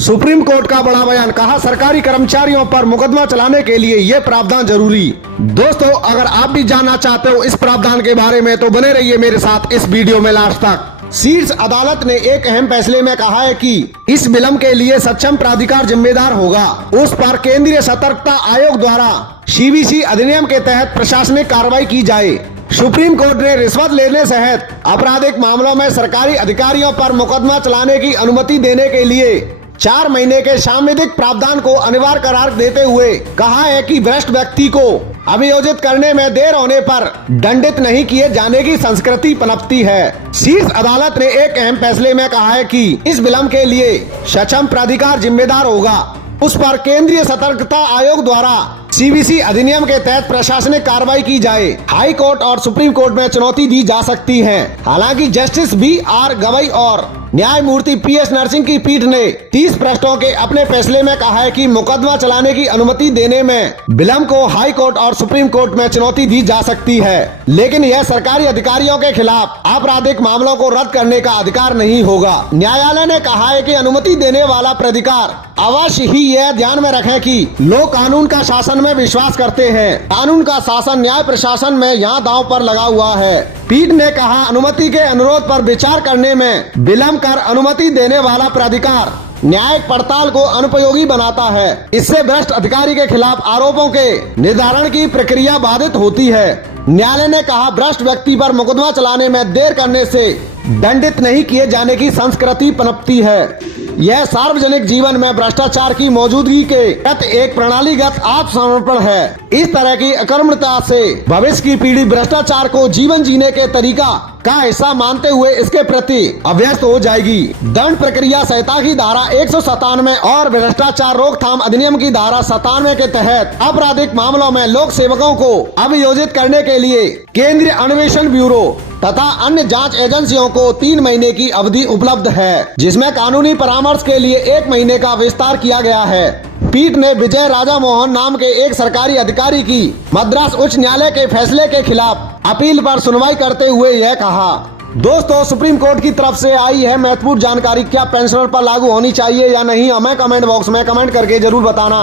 Supreme court का बड़ा बयान, कहा सरकारी कर्मचारियों पर मुकदमा चलाने के लिए ये प्रावधान जरूरी। दोस्तों, अगर आप भी जानना चाहते हो इस प्रावधान के बारे में तो बने रहिए मेरे साथ इस वीडियो में लास्ट तक। शीर्ष अदालत ने एक अहम फैसले में कहा है कि इस विलंब के लिए सक्षम प्राधिकार जिम्मेदार होगा। उस पर केंद्रीय सतर्कता आयोग द्वारा सीबीसी अधिनियम के तहत प्रशासनिक कार्रवाई की जाए। सुप्रीम कोर्ट ने रिश्वत लेने सहित आपराधिक मामलों में सरकारी अधिकारियों पर मुकदमा चलाने की अनुमति देने के लिए 4 महीने के सांविधिक प्रावधान को अनिवार्य करार देते हुए कहा है कि भ्रष्ट व्यक्ति को अभियोजित करने में देर होने पर दंडित नहीं किए जाने की संस्कृति पनपती है। शीर्ष अदालत ने एक अहम फैसले में कहा है कि इस विलंब के लिए सक्षम प्राधिकार जिम्मेदार होगा। उस पर केंद्रीय सतर्कता आयोग द्वारा सीबीसी अधिनियम के तहत प्रशासनिक कार्रवाई की जाए। हाई कोर्ट और सुप्रीम कोर्ट में चुनौती दी जा सकती है। हालांकि जस्टिस BR गवई और न्यायमूर्ति PS नरसिंह की पीठ ने 30 पृष्ठों के अपने फैसले में कहा है कि मुकदमा चलाने की अनुमति देने में विलंब को हाई कोर्ट और सुप्रीम कोर्ट में चुनौती दी जा सकती है, लेकिन यह सरकारी अधिकारियों के खिलाफ आपराधिक मामलों को रद्द करने का अधिकार नहीं होगा। न्यायालय ने कहा है कि अनुमति देने वाला प्राधिकार अवश्य ही यह ध्यान में रखें कि लोग कानून का शासन में विश्वास करते हैं। कानून का शासन न्याय प्रशासन में यहाँ दांव पर लगा हुआ है। पीठ ने कहा, अनुमति के अनुरोध पर विचार करने में विलंब कर अनुमति देने वाला प्राधिकार न्यायिक पड़ताल को अनुपयोगी बनाता है। इससे भ्रष्ट अधिकारी के खिलाफ आरोपों के निर्धारण की प्रक्रिया बाधित होती है। न्यायालय ने कहा, भ्रष्ट व्यक्ति पर मुकदमा चलाने में देर करने से दंडित नहीं किए जाने की संस्कृति पनपती है। यह सार्वजनिक जीवन में भ्रष्टाचार की मौजूदगी के प्रति एक प्रणालीगत आत्मसमर्पण है। इस तरह की अकर्मण्यता से भविष्य की पीढ़ी भ्रष्टाचार को जीवन जीने के तरीका का हिस्सा मानते हुए इसके प्रति अभ्यस्त हो जाएगी। दंड प्रक्रिया संहिता की धारा 197 और भ्रष्टाचार रोकथाम अधिनियम की धारा 97 के तहत आपराधिक मामलों में लोक सेवकों को अभियोजित करने के लिए केंद्रीय अन्वेषण ब्यूरो तथा अन्य जांच एजेंसियों को 3 महीने की अवधि उपलब्ध है, जिसमें कानूनी परामर्श के लिए 1 महीने का विस्तार किया गया है। पीठ ने विजय राजा मोहन नाम के एक सरकारी अधिकारी की मद्रास उच्च न्यायालय के फैसले के खिलाफ अपील पर सुनवाई करते हुए यह कहा। दोस्तों, सुप्रीम कोर्ट की तरफ से आई है महत्वपूर्ण जानकारी। क्या पेंशनर पर लागू होनी चाहिए या नहीं, हमें कमेंट बॉक्स में कमेंट करके जरूर बताना।